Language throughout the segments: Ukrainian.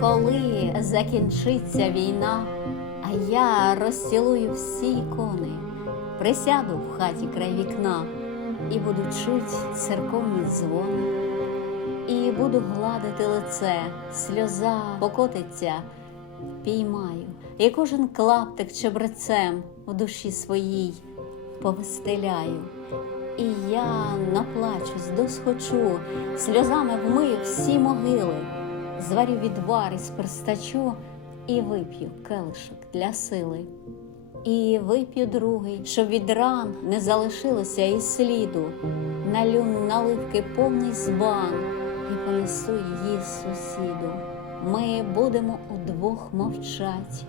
Коли закінчиться війна, а я розцілую всі ікони, присяду в хаті край вікна і буду чуть церковні дзвони, і буду гладити лице, сльоза покотиться, впіймаю, і кожен клаптик чебрецем в душі своїй повестеляю. І я наплачусь, досхочу, сльозами вмию всі могили, зварю відвар із перстачу і вип'ю келишок для сили. І вип'ю другий, щоб від ран не залишилося і сліду, налю наливки повний збан і понесу її сусіду. Ми будемо удвох мовчать,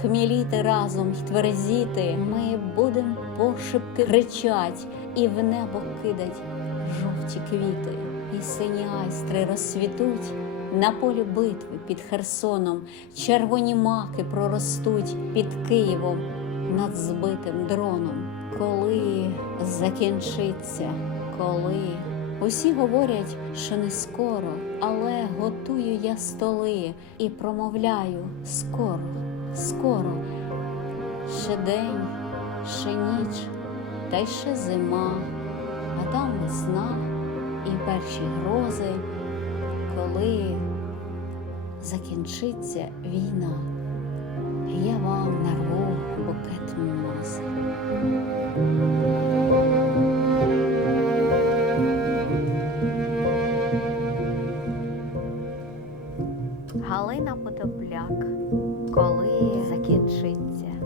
хміліти разом й тверезіти. Ми будем пошепки кричать і в небо кидать жовті квіти, і сині айстри розсвітуть. На полі битви під Херсоном червоні маки проростуть під Києвом над збитим дроном. Коли закінчиться, коли усі говорять, що не скоро, але готую я столи і промовляю скоро, скоро. Ще день, ще ніч, та й ще зима, а там весна і перші грози, коли закінчиться війна, Галина Подобляк, коли закінчиться.